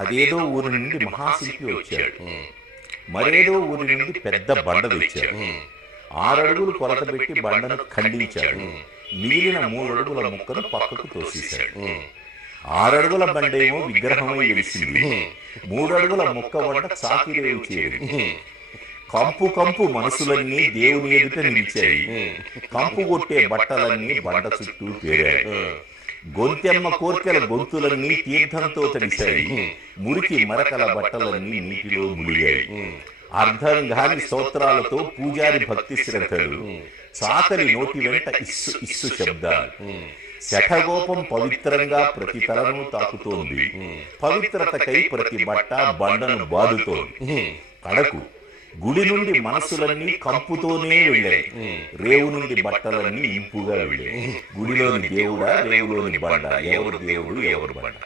అదేదో ఊరి నుండి మహాశిల్పి వచ్చాడు. మరేదో ఊరి నుండి పెద్ద బండ తెచ్చాడు. 6 అడుగులు కొలత పెట్టి బండను ఖండించాడు. మిగిలిన 3 అడుగుల ముక్కను పక్కకు తోసేశాడు. 6 అడుగుల బండేమో విగ్రహమై వెలిసింది. 3 అడుగుల ముక్క వంట చాకిరేవు చేయదు. కంపు కంపు మనసులన్నీ దేవుని ఎదుట నిలిచాయి. కంపు కొట్టే బట్టలన్నీ బండ చుట్టూ పేరాయి. గొంతెమ్మ కోర్కెల గొంతులన్నీ తీర్థంతో తడిశాయి. మురికి మరకల బట్టలన్నీ నీటిలో ములిగాయి. అర్ధంగాని స్తోత్రాలతో పూజారి భక్తి శ్రద్ధలు, చాకలి నోటి వెంట ఇస్సు ఇస్సు శబ్దాలు. శఠగోపం పవిత్రంగా ప్రతి తలను తాకుతోంది. పవిత్రతకై ప్రతి బట్ట బండను బాదుతోంది. కడకు గుడి నుండి మనస్సులన్నీ కంపుతోనే వెళ్ళాయి. రేవు నుండి బట్టలన్నీ ఇంపుగా వెళ్ళాయి. గుడిలోని దేవుడా, రేవులోని బండ, ఎవరు దేవుడు ఎవరు బండ?